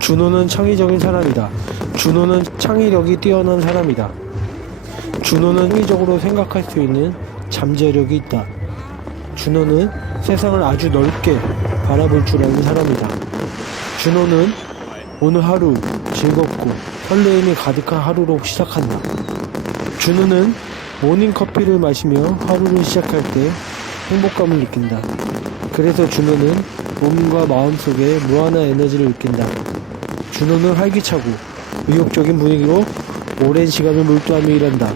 준호는 창의적인 사람이다. 준호는 창의력이 뛰어난 사람이다. 준호는 창의적으로 생각할 수 있는 잠재력이 있다. 준호는 세상을 아주 넓게 바라볼 줄 아는 사람이다. 준호는 오늘 하루 즐겁고 설레임이 가득한 하루로 시작한다. 준호는 모닝커피를 마시며 하루를 시작할 때 행복감을 느낀다. 그래서 준호는 몸과 마음속에 무한한 에너지를 느낀다. 준호는 활기차고 의욕적인 분위기로 오랜 시간을 몰두하며 일한다.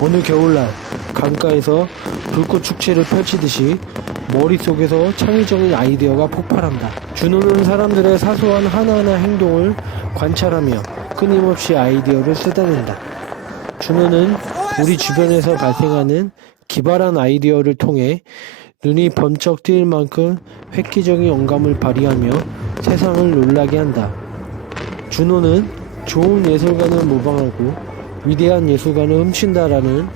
어느 겨울날 강가에서 불꽃 축제를 펼치듯이 머릿속에서 창의적인 아이디어가 폭발한다. 준호는 사람들의 사소한 하나하나 행동을 관찰하며 끊임없이 아이디어를 쏟아낸다. 준호는 우리 주변에서 발생하는 기발한 아이디어를 통해 눈이 번쩍 뜨일 만큼 획기적인 영감을 발휘하며 세상을 놀라게 한다. 준호는 좋은 예술가는 모방하고 위대한 예술가는 훔친다라는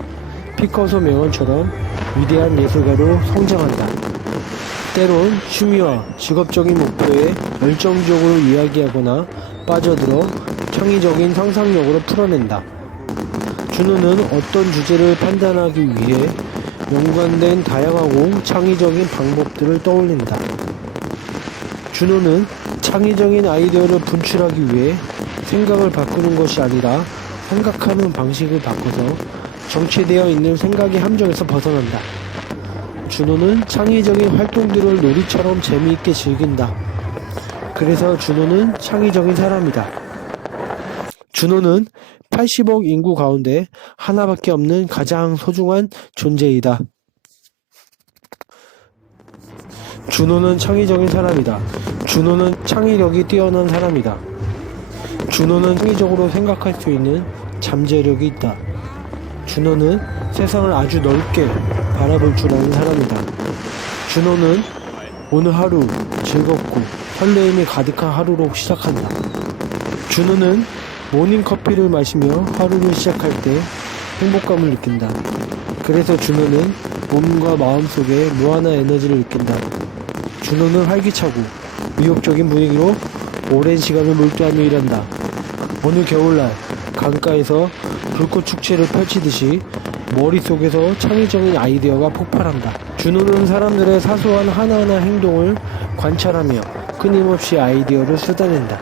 피카소 명언처럼 위대한 예술가로 성장한다. 때론 취미와 직업적인 목표에 열정적으로 이야기하거나 빠져들어 창의적인 상상력으로 풀어낸다. 준호는 어떤 주제를 판단하기 위해 연관된 다양하고 창의적인 방법들을 떠올린다. 준호는 창의적인 아이디어를 분출하기 위해 생각을 바꾸는 것이 아니라 생각하는 방식을 바꿔서 정체되어 있는 생각의 함정에서 벗어난다. 준호는 창의적인 활동들을 놀이처럼 재미있게 즐긴다. 그래서 준호는 창의적인 사람이다. 준호는 80억 인구 가운데 하나밖에 없는 가장 소중한 존재이다. 준호는 창의적인 사람이다. 준호는 창의력이 뛰어난 사람이다. 준호는 창의적으로 생각할 수 있는 잠재력이 있다. 준호는 세상을 아주 넓게 바라볼 줄 아는 사람이다. 준호는 오늘 하루 즐겁고 설레임이 가득한 하루로 시작한다. 준호는 모닝커피를 마시며 하루를 시작할 때 행복감을 느낀다. 그래서 준호는 몸과 마음속에 무한한 에너지를 느낀다. 준호는 활기차고 의욕적인 분위기로 오랜 시간을 몰두하며 일한다. 어느 겨울날 강가에서 불꽃 축제를 펼치듯이 머릿속에서 창의적인 아이디어가 폭발한다. 준호는 사람들의 사소한 하나하나 행동을 관찰하며 끊임없이 아이디어를 쏟아낸다.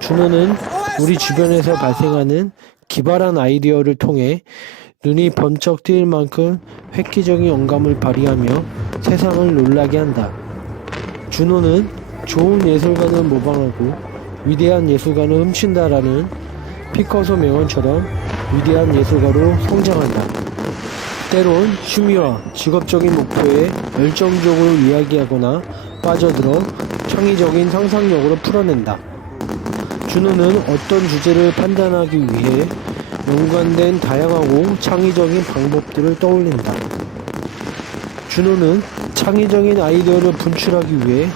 준호는 우리 주변에서 발생하는 기발한 아이디어를 통해 눈이 번쩍 뜨일 만큼 획기적인 영감을 발휘하며 세상을 놀라게 한다. 준호는 좋은 예술가는 모방하고 위대한 예술가는 훔친다라는 피카소 명언처럼 위대한 예술가로 성장한다. 때론 취미와 직업적인 목표에 열정적으로 이야기하거나 빠져들어 창의적인 상상력으로 풀어낸다. 준호는 어떤 주제를 판단하기 위해 연관된 다양하고 창의적인 방법들을 떠올린다. 준호는 창의적인 아이디어를 분출하기 위해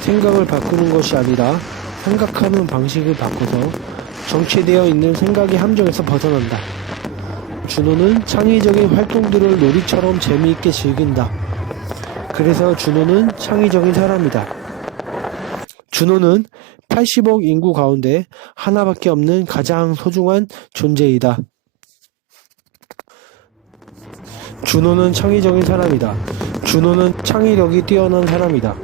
생각을 바꾸는 것이 아니라 생각하는 방식을 바꿔서 정체되어 있는 생각의 함정에서 벗어난다. 준호는 창의적인 활동들을 놀이처럼 재미있게 즐긴다. 그래서 준호는 창의적인 사람이다. 준호는 80억 인구 가운데 하나밖에 없는 가장 소중한 존재이다. 준호는 창의적인 사람이다. 준호는 창의력이 뛰어난 사람이다.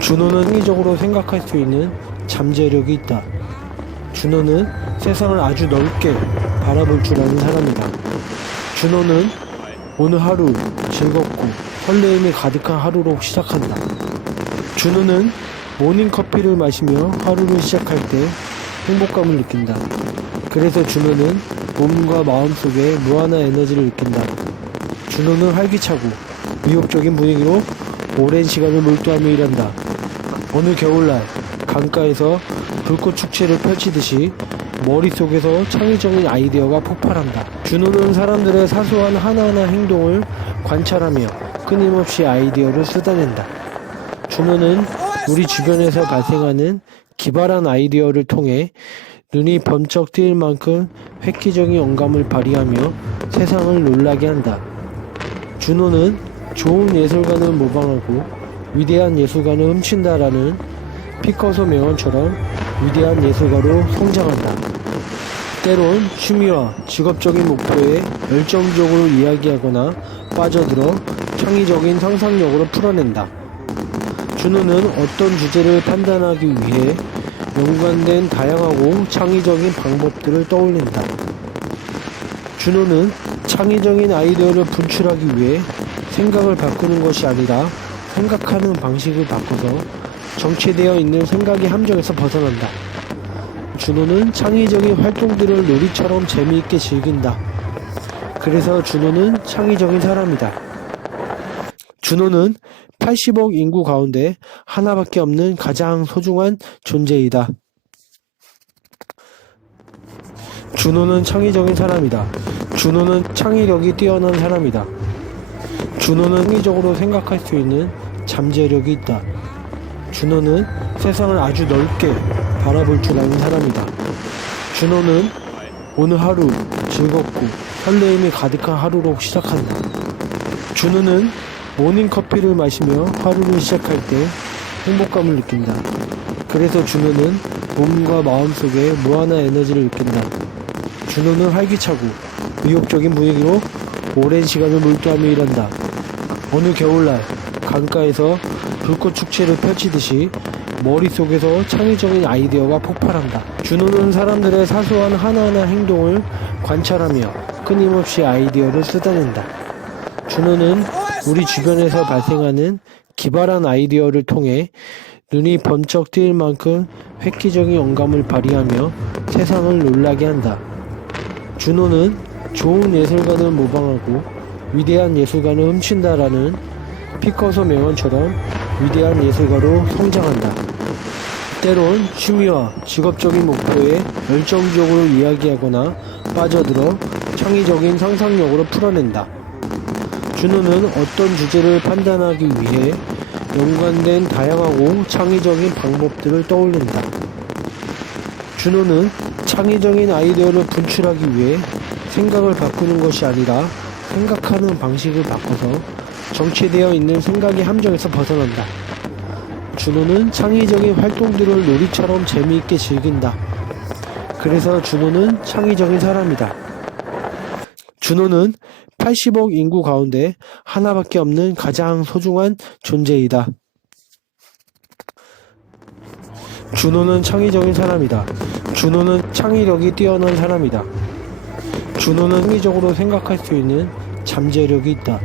준호는 창의적으로 생각할 수 있는 잠재력이 있다. 준호는 세상을 아주 넓게 바라볼 줄 아는 사람이다. 준호는 오늘 하루 즐겁고 설레임이 가득한 하루로 시작한다. 준호는 모닝커피를 마시며 하루를 시작할 때 행복감을 느낀다. 그래서 준호는 몸과 마음속에 무한한 에너지를 느낀다. 준호는 활기차고 의욕적인 분위기로 오랜 시간을 몰두하며 일한다. 어느 겨울날 강가에서 불꽃 축제를 펼치듯이 머릿속에서 창의적인 아이디어가 폭발한다. 준호는 사람들의 사소한 하나하나 행동을 관찰하며 끊임없이 아이디어를 쏟아낸다. 준호는 우리 주변에서 발생하는 기발한 아이디어를 통해 눈이 번쩍 뜨일 만큼 획기적인 영감을 발휘하며 세상을 놀라게 한다. 준호는 좋은 예술가는 모방하고 위대한 예술가는 훔친다라는 피카소 명언처럼 위대한 예술가로 성장한다. 때론 취미와 직업적인 목표에 열정적으로 이야기하거나 빠져들어 창의적인 상상력으로 풀어낸다. 준호는 어떤 주제를 판단하기 위해 연관된 다양하고 창의적인 방법들을 떠올린다. 준호는 창의적인 아이디어를 분출하기 위해 생각을 바꾸는 것이 아니라 생각하는 방식을 바꿔서 정체되어 있는 생각의 함정에서 벗어난다. 준호는 창의적인 활동들을 놀이처럼 재미있게 즐긴다. 그래서 준호는 창의적인 사람이다. 준호는 80억 인구 가운데 하나밖에 없는 가장 소중한 존재이다. 준호는 창의적인 사람이다. 준호는 창의력이 뛰어난 사람이다. 준호는 창의적으로 생각할 수 있는 잠재력이 있다. 준호는 세상을 아주 넓게 바라볼 줄 아는 사람이다. 준호는 오늘 하루 즐겁고 설레임이 가득한 하루로 시작한다. 준호는 모닝커피를 마시며 하루를 시작할 때 행복감을 느낀다. 그래서 준호는 몸과 마음속에 무한한 에너지를 느낀다. 준호는 활기차고 의욕적인 분위기로 오랜 시간을 몰두하며 일한다. 어느 겨울날 강가에서 불꽃 축제를 펼치듯이 머릿속에서 창의적인 아이디어가 폭발한다. 준호는 사람들의 사소한 하나하나 행동을 관찰하며 끊임없이 아이디어를 쏟아낸다. 준호는 우리 주변에서 발생하는 기발한 아이디어를 통해 눈이 번쩍 뜨일 만큼 획기적인 영감을 발휘하며 세상을 놀라게 한다. 준호는 좋은 예술가는 모방하고 위대한 예술가는 훔친다라는 피카소 명언처럼 위대한 예술가로 성장한다. 때론 취미와 직업적인 목표에 열정적으로 이야기하거나 빠져들어 창의적인 상상력으로 풀어낸다. 준호는 어떤 주제를 판단하기 위해 연관된 다양하고 창의적인 방법들을 떠올린다. 준호는 창의적인 아이디어를 분출하기 위해 생각을 바꾸는 것이 아니라 생각하는 방식을 바꿔서 정체되어 있는 생각의 함정에서 벗어난다. 준호는 창의적인 활동들을 놀이처럼 재미있게 즐긴다. 그래서 준호는 창의적인 사람이다. 준호는 80억 인구 가운데 하나밖에 없는 가장 소중한 존재이다. 준호는 창의적인 사람이다. 준호는 창의력이 뛰어난 사람이다. 준호는 창의적으로 생각할 수 있는 잠재력이 있다.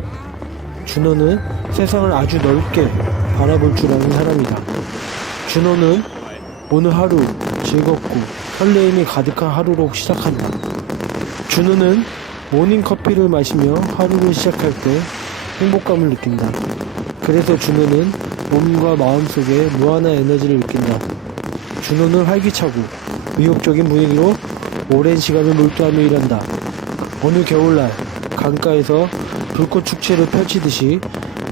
준호는 세상을 아주 넓게 바라볼 줄 아는 사람이다. 준호는 오늘 하루 즐겁고 설레임이 가득한 하루로 시작한다. 준호는 모닝커피를 마시며 하루를 시작할 때 행복감을 느낀다. 그래서 준호는 몸과 마음속에 무한한 에너지를 느낀다. 준호는 활기차고 의욕적인 분위기로 오랜 시간을 몰두하며 일한다. 어느 겨울날 강가에서 불꽃 축제를 펼치듯이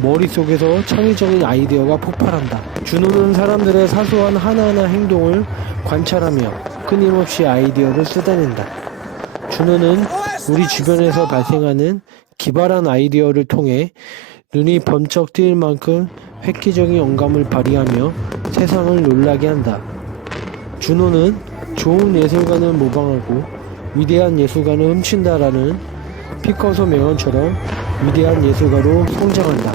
머릿속에서 창의적인 아이디어가 폭발한다. 준호는 사람들의 사소한 하나하나 행동을 관찰하며 끊임없이 아이디어를 쏟아낸다. 준호는 우리 주변에서 발생하는 기발한 아이디어를 통해 눈이 번쩍 뜨일 만큼 획기적인 영감을 발휘하며 세상을 놀라게 한다. 준호는 좋은 예술가는 모방하고 위대한 예술가는 훔친다라는 피카소 명언처럼 위대한 예술가로 성장한다.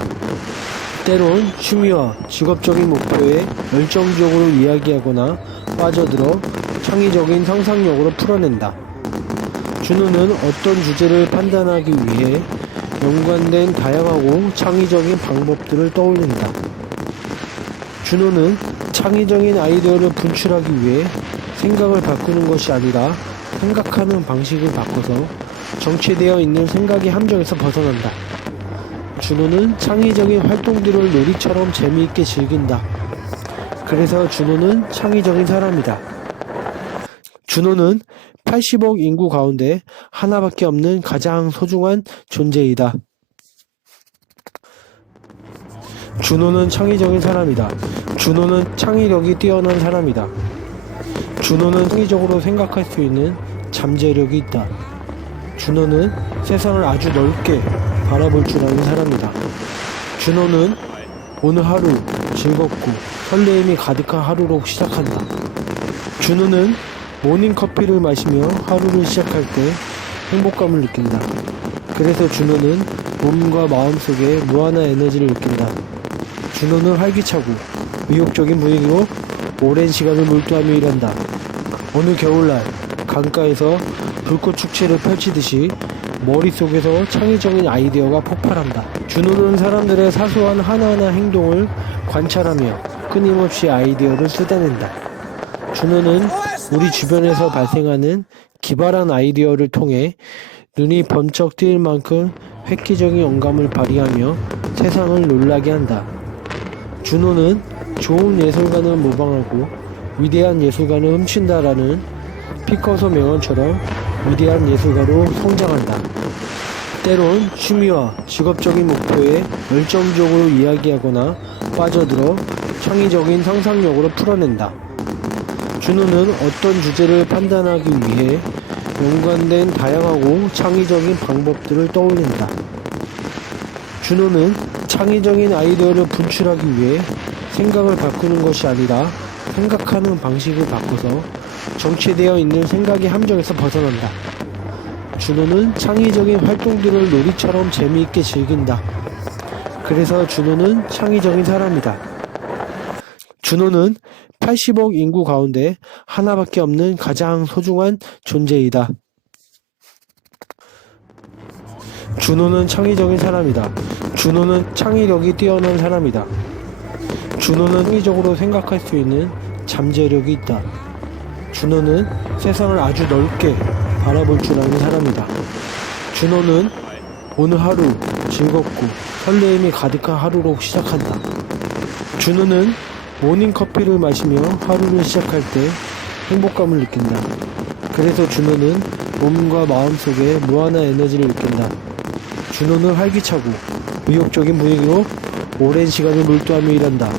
때론 취미와 직업적인 목표에 열정적으로 이야기하거나 빠져들어 창의적인 상상력으로 풀어낸다. 준호는 어떤 주제를 판단하기 위해 연관된 다양하고 창의적인 방법들을 떠올린다. 준호는 창의적인 아이디어를 분출하기 위해 생각을 바꾸는 것이 아니라 생각하는 방식을 바꿔서 정체되어 있는 생각의 함정에서 벗어난다. 준호는 창의적인 활동들을 놀이처럼 재미있게 즐긴다. 그래서 준호는 창의적인 사람이다. 준호는 80억 인구 가운데 하나밖에 없는 가장 소중한 존재이다. 준호는 창의적인 사람이다. 준호는 창의력이 뛰어난 사람이다. 준호는 창의적으로 생각할 수 있는 잠재력이 있다. 준호는 세상을 아주 넓게 바라볼 줄 아는 사람이다. 준호는 오늘 하루 즐겁고 설레임이 가득한 하루로 시작한다. 준호는 모닝커피를 마시며 하루를 시작할 때 행복감을 느낀다. 그래서 준호는 몸과 마음속에 무한한 에너지를 느낀다. 준호는 활기차고 의욕적인 분위기로 오랜 시간을 몰두하며 일한다. 어느 겨울날 강가에서 불꽃 축제를 펼치듯이 머릿속에서 창의적인 아이디어가 폭발한다. 준호는 사람들의 사소한 하나하나 행동을 관찰하며 끊임없이 아이디어를 쏟아낸다. 준호는 우리 주변에서 발생하는 기발한 아이디어를 통해 눈이 번쩍 뜨일 만큼 획기적인 영감을 발휘하며 세상을 놀라게 한다. 준호는 좋은 예술가는 모방하고 위대한 열정가는 훔친다라는 피카소 명언처럼 위대한 예술가로 성장한다. 때론 취미와 직업적인 목표에 열정적으로 이야기하거나 빠져들어 창의적인 상상력으로 풀어낸다. 준호는 어떤 주제를 판단하기 위해 연관된 다양하고 창의적인 방법들을 떠올린다. 준호는 창의적인 아이디어를 분출하기 위해 생각을 바꾸는 것이 아니라 생각하는 방식을 바꿔서 정체되어 있는 생각의 함정에서 벗어난다. 준호는 창의적인 활동들을 놀이처럼 재미있게 즐긴다. 그래서 준호는 창의적인 사람이다. 준호는 80억 인구 가운데 하나밖에 없는 가장 소중한 존재이다. 준호는 창의적인 사람이다. 준호는 창의력이 뛰어난 사람이다. 준호는 창의적으로 생각할 수 있는 잠재력이 있다. 준호는 세상을 아주 넓게 바라볼 줄 아는 사람이다. 준호는 오늘 하루 즐겁고 설레임이 가득한 하루로 시작한다. 준호는 모닝커피를 마시며 하루를 시작할 때 행복감을 느낀다. 그래서 준호는 몸과 마음속에 무한한 에너지를 느낀다. 준호는 활기차고 의욕적인 분위기로 오랜 시간을 몰두하며 일한다.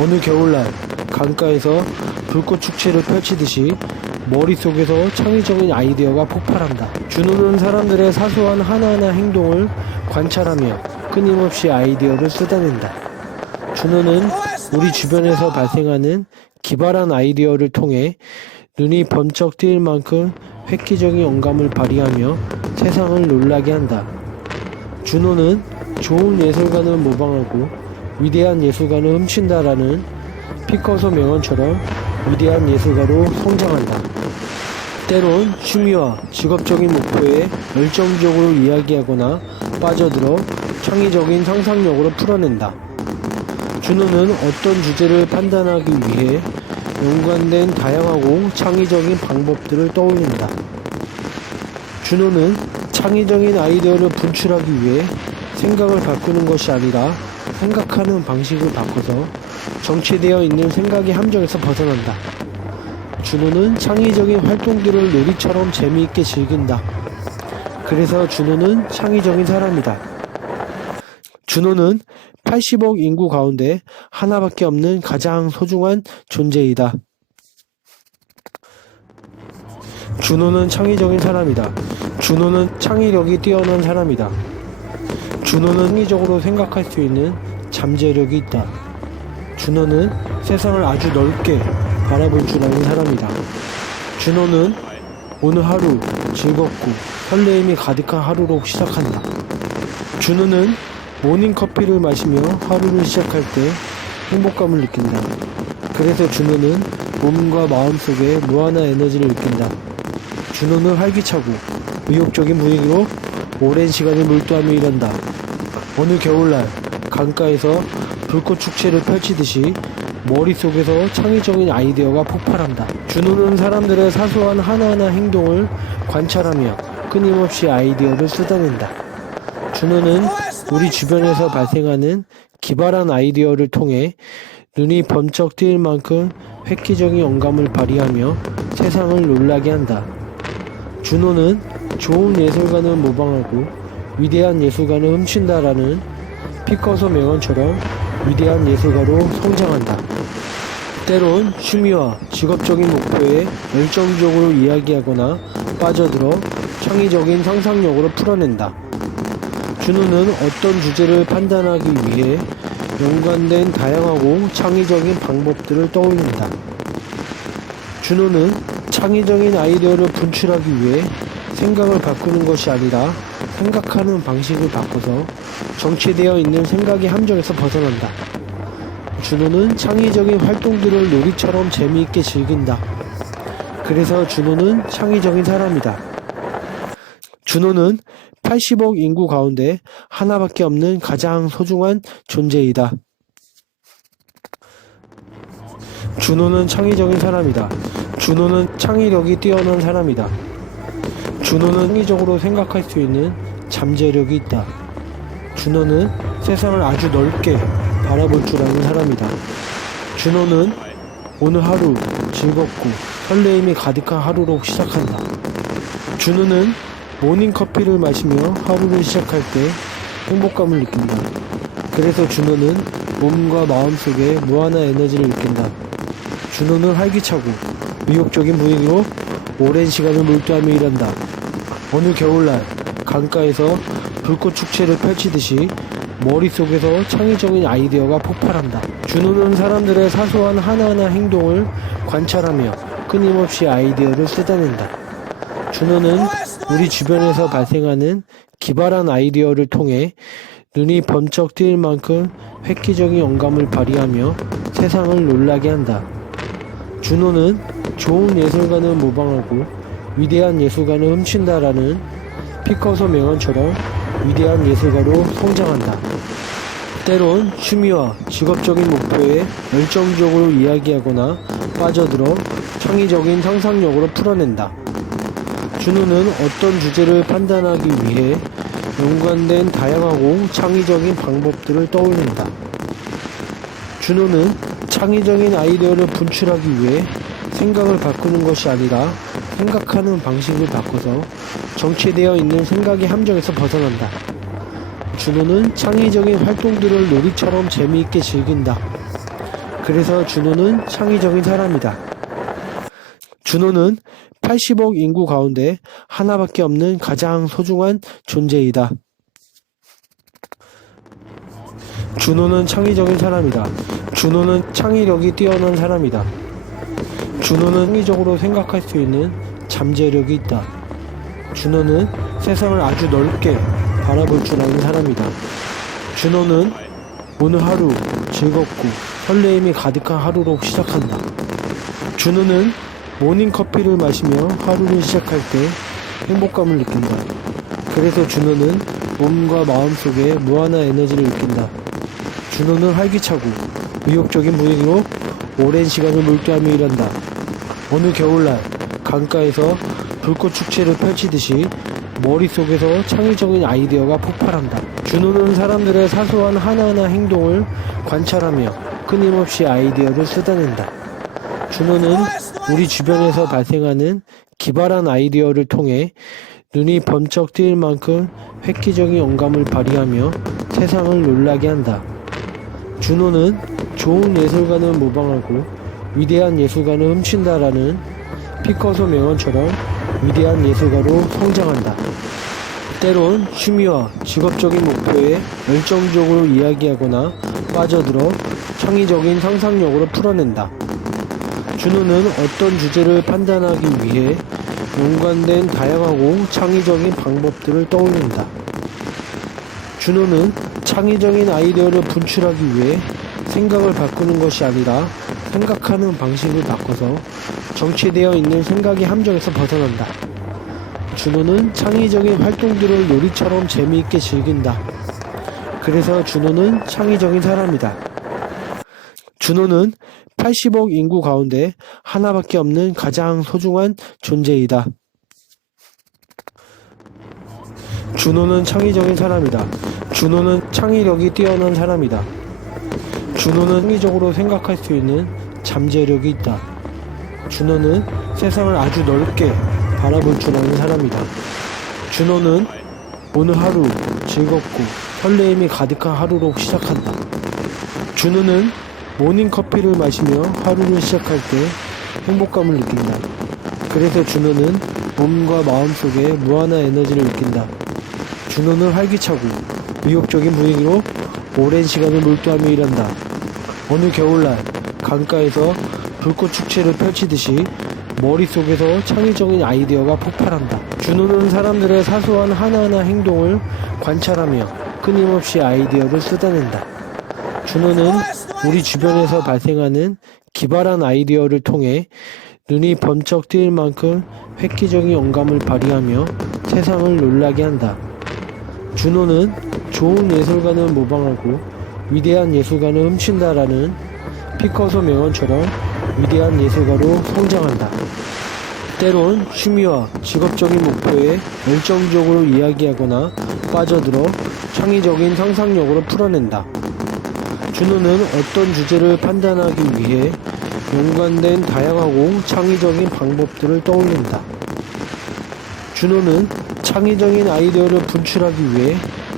어느 겨울날 강가에서 불꽃 축제를 펼치듯이 머릿속에서 창의적인 아이디어가 폭발한다. 준호는 사람들의 사소한 하나하나 행동을 관찰하며 끊임없이 아이디어를 쏟아낸다. 준호는 우리 주변에서 발생하는 기발한 아이디어를 통해 눈이 번쩍 뜨일 만큼 획기적인 영감을 발휘하며 세상을 놀라게 한다. 준호는 좋은 예술가는 모방하고 위대한 예술가는 훔친다라는 피카소 명언처럼 위대한 예술가로 성장한다. 때론 취미와 직업적인 목표에 열정적으로 이야기하거나 빠져들어 창의적인 상상력으로 풀어낸다. 준호는 어떤 주제를 판단하기 위해 연관된 다양하고 창의적인 방법들을 떠올린다. 준호는 창의적인 아이디어를 분출하기 위해 생각을 바꾸는 것이 아니라 생각하는 방식을 바꿔서 정체되어 있는 생각의 함정에서 벗어난다. 준호는 창의적인 활동들을 놀이처럼 재미있게 즐긴다. 그래서 준호는 창의적인 사람이다. 준호는 80억 인구 가운데 하나밖에 없는 가장 소중한 존재이다. 준호는 창의적인 사람이다. 준호는 창의력이 뛰어난 사람이다. 준호는 창의적으로 생각할 수 있는 잠재력이 있다. 준호는 세상을 아주 넓게 바라볼 줄 아는 사람이다. 준호는 오늘 하루 즐겁고 설레임이 가득한 하루로 시작한다. 준호는 모닝커피를 마시며 하루를 시작할 때 행복감을 느낀다. 그래서 준호는 몸과 마음속에 무한한 에너지를 느낀다. 준호는 활기차고 의욕적인 분위기로 오랜 시간을 몰두하며 일한다. 어느 겨울날 강가에서 불꽃 축제를 펼치듯이 머릿속에서 창의적인 아이디어가 폭발한다. 준호는 사람들의 사소한 하나하나 행동을 관찰하며 끊임없이 아이디어를 쏟아낸다. 준호는 우리 주변에서 발생하는 기발한 아이디어를 통해 눈이 번쩍 뜨일 만큼 획기적인 영감을 발휘하며 세상을 놀라게 한다. 준호는 좋은 예술가는 모방하고 위대한 예술가는 훔친다라는 피카소 명언처럼 위대한 예술가로 성장한다. 때론 취미와 직업적인 목표에 열정적으로 이야기하거나 빠져들어 창의적인 상상력으로 풀어낸다. 준호는 어떤 주제를 판단하기 위해 연관된 다양하고 창의적인 방법들을 떠올린다. 준호는 창의적인 아이디어를 분출하기 위해 생각을 바꾸는 것이 아니라 생각하는 방식을 바꿔서 정체되어 있는 생각의 함정에서 벗어난다. 준호는 창의적인 활동들을 놀이처럼 재미있게 즐긴다. 그래서 준호는 창의적인 사람이다. 준호는 80억 인구 가운데 하나밖에 없는 가장 소중한 존재이다. 준호는 창의적인 사람이다. 준호는 창의력이 뛰어난 사람이다. 준호는 창의적으로 생각할 수 있는 잠재력이 있다. 준호는 세상을 아주 넓게 바라볼 줄 아는 사람이다. 준호는 오늘 하루 즐겁고 설레임이 가득한 하루로 시작한다. 준호는 모닝커피를 마시며 하루를 시작할 때 행복감을 느낀다. 그래서 준호는 몸과 마음속에 무한한 에너지를 느낀다. 준호는 활기차고 의욕적인 분위기로 오랜 시간을 몰두하며 일한다. 어느 겨울날 강가에서 불꽃 축제를 펼치듯이 머릿속에서 창의적인 아이디어가 폭발한다. 준호는 사람들의 사소한 하나하나 행동을 관찰하며 끊임없이 아이디어를 쏟아낸다. 준호는 우리 주변에서 발생하는 기발한 아이디어를 통해 눈이 번쩍 뜨일 만큼 획기적인 영감을 발휘하며 세상을 놀라게 한다. 준호는 좋은 예술가는 모방하고 위대한 예술가는 훔친다라는 피카소 명언처럼 위대한 예술가로 성장한다. 때론 취미와 직업적인 목표에 열정적으로 이야기하거나 빠져들어 창의적인 상상력으로 풀어낸다. 준호는 어떤 주제를 판단하기 위해 연관된 다양하고 창의적인 방법들을 떠올린다. 준호는 창의적인 아이디어를 분출하기 위해 생각을 바꾸는 것이 아니라 생각하는 방식을 바꿔서 정체되어 있는 생각의 함정에서 벗어난다. 준호는 창의적인 활동들을 놀이처럼 재미있게 즐긴다. 그래서 준호는 창의적인 사람이다. 준호는 80억 인구 가운데 하나밖에 없는 가장 소중한 존재이다. 준호는 창의적인 사람이다. 준호는 창의력이 뛰어난 사람이다. 준호는 창의적으로 생각할 수 있는 잠재력이 있다. 준호는 세상을 아주 넓게 바라볼 줄 아는 사람이다. 준호는 오늘 하루 즐겁고 설레임이 가득한 하루로 시작한다. 준호는 모닝커피를 마시며 하루를 시작할 때 행복감을 느낀다. 그래서 준호는 몸과 마음속에 무한한 에너지를 느낀다. 준호는 활기차고 의욕적인 분위기로 오랜 시간을 몰두하며 일한다. 어느 겨울날 강가에서 불꽃 축제를 펼치듯이 머릿속에서 창의적인 아이디어가 폭발한다. 준호는 사람들의 사소한 하나하나 행동을 관찰하며 끊임없이 아이디어를 쏟아낸다. 준호는 우리 주변에서 발생하는 기발한 아이디어를 통해 눈이 번쩍 뜨일 만큼 획기적인 영감을 발휘하며 세상을 놀라게 한다. 준호는 좋은 예술가는 모방하고 위대한 예술가는 훔친다라는 피카소 명언처럼 위대한 예술가로 성장한다. 때론 취미와 직업적인 목표에 열정적으로 이야기하거나 빠져들어 창의적인 상상력으로 풀어낸다. 준호는 어떤 주제를 판단하기 위해 연관된 다양하고 창의적인 방법들을 떠올린다. 준호는 창의적인 아이디어를 분출하기 위해 생각을 바꾸는 것이 아니라 생각하는 방식을 바꿔서 정체되어 있는 생각의 함정에서 벗어난다. 준호는 창의적인 활동들을 놀이처럼 재미있게 즐긴다. 그래서 준호는 창의적인 사람이다. 준호는 80억 인구 가운데 하나밖에 없는 가장 소중한 존재이다. 준호는 창의적인 사람이다. 준호는 창의력이 뛰어난 사람이다. 준호는 창의적으로 생각할 수 있는 잠재력이 있다. 준호는 세상을 아주 넓게 바라볼 줄 아는 사람이다. 준호는 오늘 하루 즐겁고 설레임이 가득한 하루로 시작한다. 준호는 모닝커피를 마시며 하루를 시작할 때 행복감을 느낀다. 그래서 준호는 몸과 마음속에 무한한 에너지를 느낀다. 준호는 활기차고 의욕적인 분위기로 오랜 시간을 몰두하며 일한다. 어느 겨울날 강가에서 불꽃 축제를 펼치듯이 머릿속에서 창의적인 아이디어가 폭발한다. 준호는 사람들의 사소한 하나하나 행동을 관찰하며 끊임없이 아이디어를 쏟아낸다. 준호는 우리 주변에서 발생하는 기발한 아이디어를 통해 눈이 번쩍 뜨일 만큼 획기적인 영감을 발휘하며 세상을 놀라게 한다. 준호는 좋은 예술가는 모방하고 위대한 예술가는 훔친다라는 피카소 명언처럼 위대한 예술가로 성장한다. 때론 취미와 직업적인 목표에 열정적으로 이야기하거나 빠져들어 창의적인 상상력으로 풀어낸다. 준호는 어떤 주제를 판단하기 위해 연관된 다양하고 창의적인 방법들을 떠올린다. 준호는 창의적인 아이디어를 분출하기 위해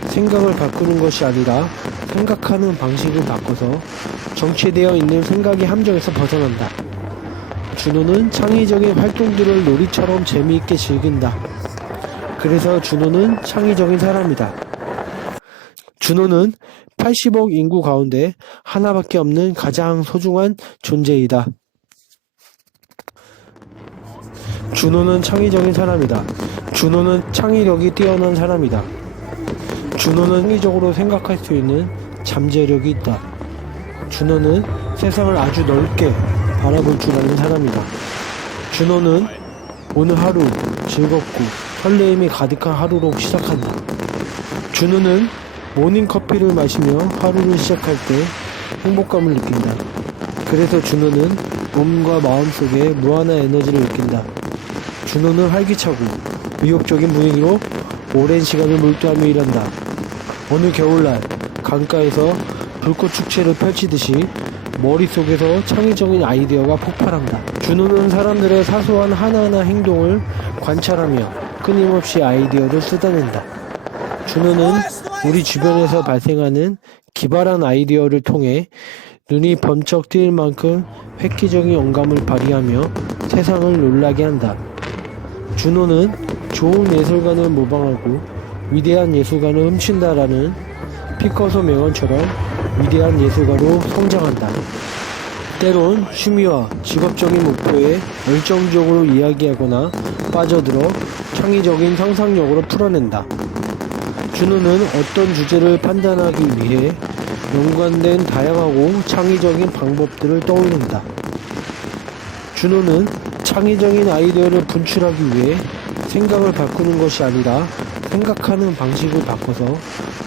생각을 바꾸는 것이 아니라 생각하는 방식을 바꿔서 정체되어 있는 생각의 함정에서 벗어난다. 준호는 창의적인 활동들을 놀이처럼 재미있게 즐긴다. 그래서 준호는 창의적인 사람이다. 준호는 80억 인구 가운데 하나밖에 없는 가장 소중한 존재이다. 준호는 창의적인 사람이다. 준호는 창의력이 뛰어난 사람이다. 준호는 창의적으로 생각할 수 있는 잠재력이 있다. 준호는 세상을 아주 넓게 바라볼 줄 아는 사람이다. 준호는 오늘 하루 즐겁고 설레임이 가득한 하루로 시작한다. 준호는 모닝커피를 마시며 하루를 시작할 때 행복감을 느낀다. 그래서 준호는 몸과 마음속에 무한한 에너지를 느낀다. 준호는 활기차고 위협적인 분위기로 오랜 시간을 몰두하며 일한다. 어느 겨울날 강가에서 불꽃 축제를 펼치듯이 머릿속에서 창의적인 아이디어가 폭발한다. 준호는 사람들의 사소한 하나하나 행동을 관찰하며 끊임없이 아이디어를 쏟아낸다. 준호는 우리 주변에서 발생하는 기발한 아이디어를 통해 눈이 번쩍 뜨일 만큼 획기적인 영감을 발휘하며 세상을 놀라게 한다. 준호는 좋은 예술가는 모방하고 위대한 예술가는 훔친다라는 피카소 명언처럼 위대한 예술가로 성장한다. 때론 취미와 직업적인 목표에 열정적으로 이야기하거나 빠져들어 창의적인 상상력으로 풀어낸다. 준호는 어떤 주제를 판단하기 위해 연관된 다양하고 창의적인 방법들을 떠올린다. 준호는 창의적인 아이디어를 분출하기 위해 생각을 바꾸는 것이 아니라 생각하는 방식을 바꿔서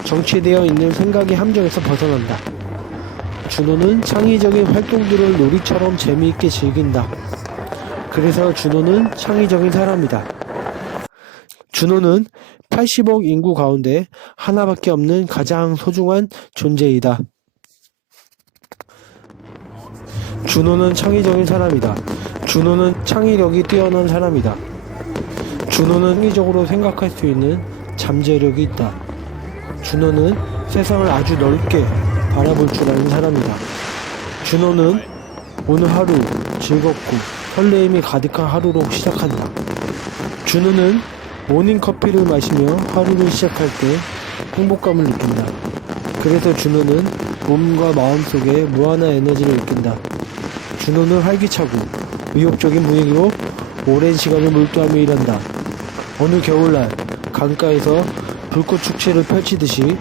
정체되어 있는 생각의 함정에서 벗어난다. 준호는 창의적인 활동들을 놀이처럼 재미있게 즐긴다. 그래서 준호는 창의적인 사람이다. 준호는 80억 인구 가운데 하나밖에 없는 가장 소중한 존재이다. 준호는 창의적인 사람이다. 준호는 창의력이 뛰어난 사람이다. 준호는 창의적으로 생각할 수 있는 잠재력이 있다. 준호는 세상을 아주 넓게 바라볼 줄 아는 사람이다. 준호는 오늘 하루 즐겁고 설레임이 가득한 하루로 시작한다. 준호는 모닝커피를 마시며 하루를 시작할 때 행복감을 느낀다. 그래서 준호는 몸과 마음속에 무한한 에너지를 느낀다. 준호는 활기차고 위협적인 분위기로 오랜 시간을 몰두하며 일한다. 어느 겨울날 강가에서 불꽃 축제를 펼치듯이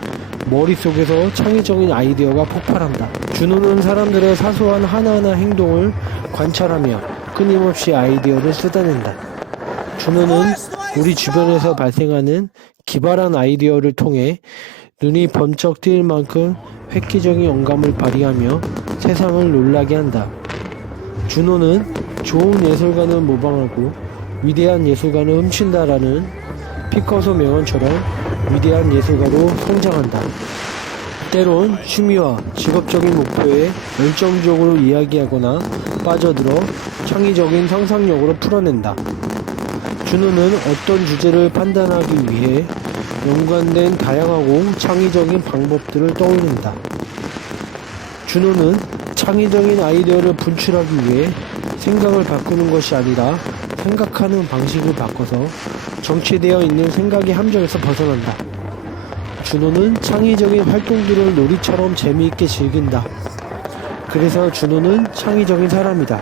머릿속에서 창의적인 아이디어가 폭발한다. 준호는 사람들의 사소한 하나하나 행동을 관찰하며 끊임없이 아이디어를 쏟아낸다. 준호는 우리 주변에서 발생하는 기발한 아이디어를 통해 눈이 번쩍 뜨일 만큼 획기적인 영감을 발휘하며 세상을 놀라게 한다. 준호는 좋은 예술가는 모방하고 위대한 예술가는 훔친다라는 피카소 명언처럼 위대한 예술가로 성장한다. 때론 취미와 직업적인 목표에 열정적으로 이야기하거나 빠져들어 창의적인 상상력으로 풀어낸다. 준호는 어떤 주제를 판단하기 위해 연관된 다양하고 창의적인 방법들을 떠올린다. 준호는 창의적인 아이디어를 분출하기 위해 생각을 바꾸는 것이 아니라 생각하는 방식을 바꿔서 정체되어 있는 생각의 함정에서 벗어난다. 준호는 창의적인 활동들을 놀이처럼 재미있게 즐긴다. 그래서 준호는 창의적인 사람이다.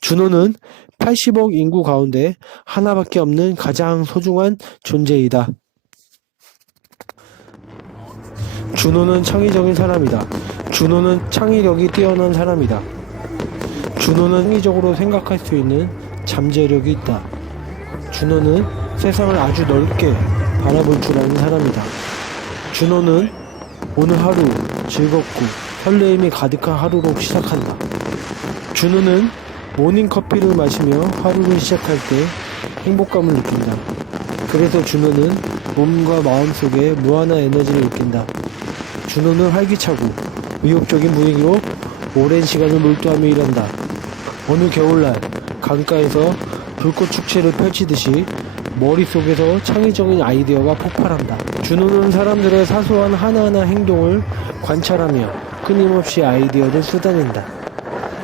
준호는 80억 인구 가운데 하나밖에 없는 가장 소중한 존재이다. 준호는 창의적인 사람이다. 준호는 창의력이 뛰어난 사람이다. 준호는 창의적으로 생각할 수 있는 잠재력이 있다. 준호는 세상을 아주 넓게 바라볼 줄 아는 사람이다. 준호는 오늘 하루 즐겁고 설레임이 가득한 하루로 시작한다. 준호는 모닝커피를 마시며 하루를 시작할 때 행복감을 느낀다. 그래서 준호는 몸과 마음속에 무한한 에너지를 느낀다. 준호는 활기차고 의욕적인 분위기로 오랜 시간을 몰두하며 일한다. 어느 겨울날 강가에서 불꽃 축제를 펼치듯이 머릿속에서 창의적인 아이디어가 폭발한다. 준호는 사람들의 사소한 하나하나 행동을 관찰하며 끊임없이 아이디어를 쏟아낸다.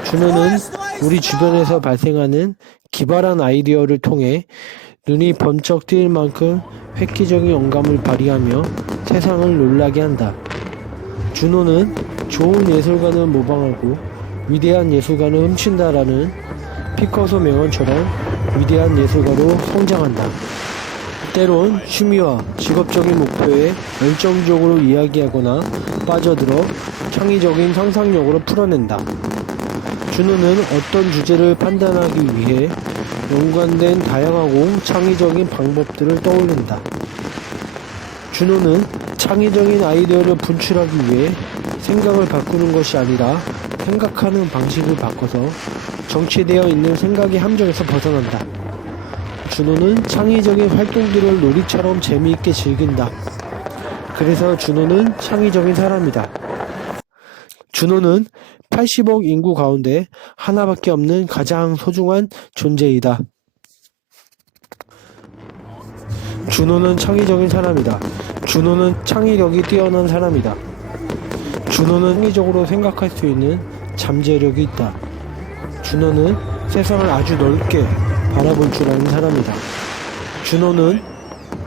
준호는 우리 주변에서 발생하는 기발한 아이디어를 통해 눈이 번쩍 뜨일 만큼 획기적인 영감을 발휘하며 세상을 놀라게 한다. 준호는 좋은 예술가는 모방하고 위대한 열정가는 훔친다라는 피카소 명언처럼 위대한 예술가로 성장한다. 때론 취미와 직업적인 목표에 열정적으로 이야기하거나 빠져들어 창의적인 상상력으로 풀어낸다. 준호는 어떤 주제를 판단하기 위해 연관된 다양하고 창의적인 방법들을 떠올린다. 준호는 창의적인 아이디어를 분출하기 위해 생각을 바꾸는 것이 아니라 생각하는 방식을 바꿔서 정체되어 있는 생각의 함정에서 벗어난다. 준호는 창의적인 활동들을 놀이처럼 재미있게 즐긴다. 그래서 준호는 창의적인 사람이다. 준호는 80억 인구 가운데 하나밖에 없는 가장 소중한 존재이다. 준호는 창의적인 사람이다. 준호는 창의력이 뛰어난 사람이다. 준호는 창의적으로 생각할 수 있는 잠재력이 있다. 준호는 세상을 아주 넓게 바라볼 줄 아는 사람이다. 준호는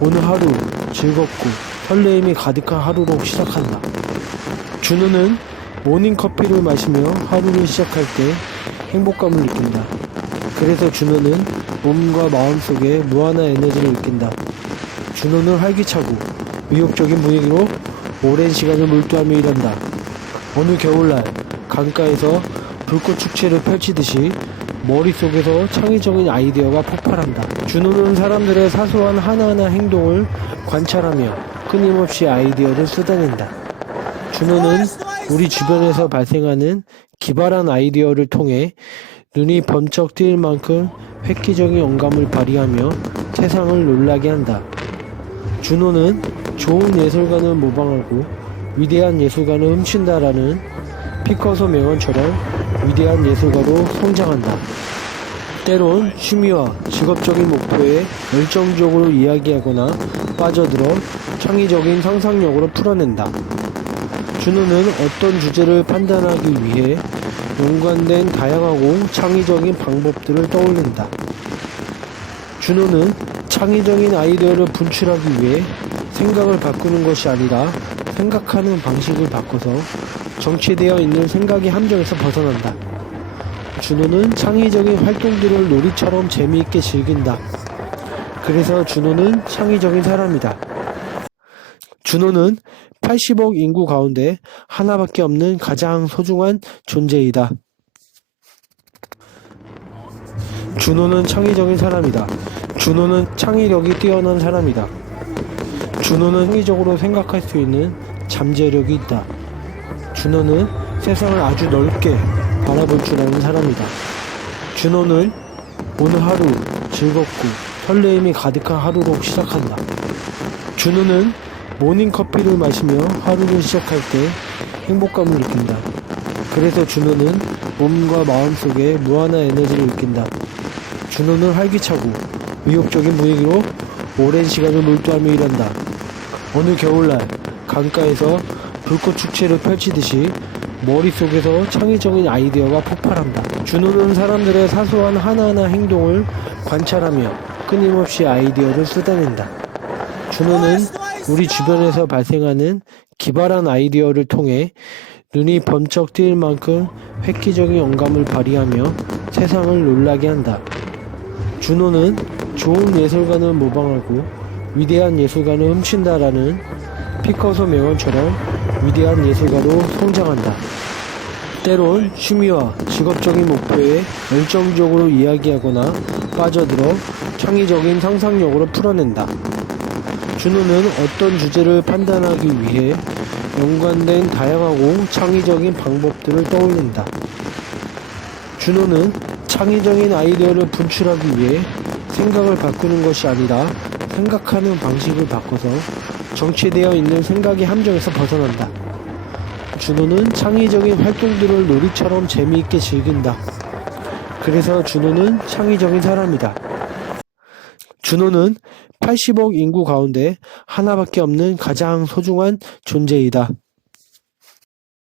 오늘 하루 즐겁고 설레임이 가득한 하루로 시작한다. 준호는 모닝커피를 마시며 하루를 시작할 때 행복감을 느낀다. 그래서 준호는 몸과 마음속에 무한한 에너지를 느낀다. 준호는 활기차고 의욕적인 분위기로 오랜 시간을 몰두하며 일한다. 어느 겨울날 강가에서 불꽃 축제를 펼치듯이 머릿속에서 창의적인 아이디어가 폭발한다. 준호는 사람들의 사소한 하나하나 행동을 관찰하며 끊임없이 아이디어를 쏟아낸다. 준호는 우리 주변에서 발생하는 기발한 아이디어를 통해 눈이 번쩍 뜨일 만큼 획기적인 영감을 발휘하며 세상을 놀라게 한다. 준호는 좋은 예술가는 모방하고 위대한 예술가는 훔친다라는 피카소 명언처럼 위대한 예술가로 성장한다. 때론 취미와 직업적인 목표에 열정적으로 이야기하거나 빠져들어 창의적인 상상력으로 풀어낸다. 준호는 어떤 주제를 판단하기 위해 연관된 다양하고 창의적인 방법들을 떠올린다. 준호는 창의적인 아이디어를 분출하기 위해 생각을 바꾸는 것이 아니라 생각하는 방식을 바꿔서 정체되어 있는 생각의 함정에서 벗어난다. 준호는 창의적인 활동들을 놀이처럼 재미있게 즐긴다. 그래서 준호는 창의적인 사람이다. 준호는 80억 인구 가운데 하나밖에 없는 가장 소중한 존재이다. 준호는 창의적인 사람이다. 준호는 창의력이 뛰어난 사람이다. 준호는 창의적으로 생각할 수 있는 잠재력이 있다. 준호는 세상을 아주 넓게 바라볼 줄 아는 사람이다. 준호는 오늘 하루 즐겁고 설레임이 가득한 하루로 시작한다. 준호는 모닝커피를 마시며 하루를 시작할 때 행복감을 느낀다. 그래서 준호는 몸과 마음속에 무한한 에너지를 느낀다. 준호는 활기차고 의욕적인 분위기로 오랜 시간을 몰두하며 일한다. 어느 겨울날 강가에서 불꽃 축제를 펼치듯이 머릿속에서 창의적인 아이디어가 폭발한다. 준호는 사람들의 사소한 하나하나 행동을 관찰하며 끊임없이 아이디어를 쏟아낸다. 준호는 우리 주변에서 발생하는 기발한 아이디어를 통해 눈이 번쩍 뜰 만큼 획기적인 영감을 발휘하며 세상을 놀라게 한다. 준호는 좋은 예술가는 모방하고 위대한 예술가는 훔친다라는 피카소 명언처럼 위대한 예술가로 성장한다. 때론 취미와 직업적인 목표에 열정적으로 이야기하거나 빠져들어 창의적인 상상력으로 풀어낸다. 준호는 어떤 주제를 판단하기 위해 연관된 다양하고 창의적인 방법들을 떠올린다. 준호는 창의적인 아이디어를 분출하기 위해 생각을 바꾸는 것이 아니라 생각하는 방식을 바꿔서 정체되어 있는 생각의 함정에서 벗어난다. 준호는 창의적인 활동들을 놀이처럼 재미있게 즐긴다. 그래서 준호는 창의적인 사람이다. 준호는 80억 인구 가운데 하나밖에 없는 가장 소중한 존재이다.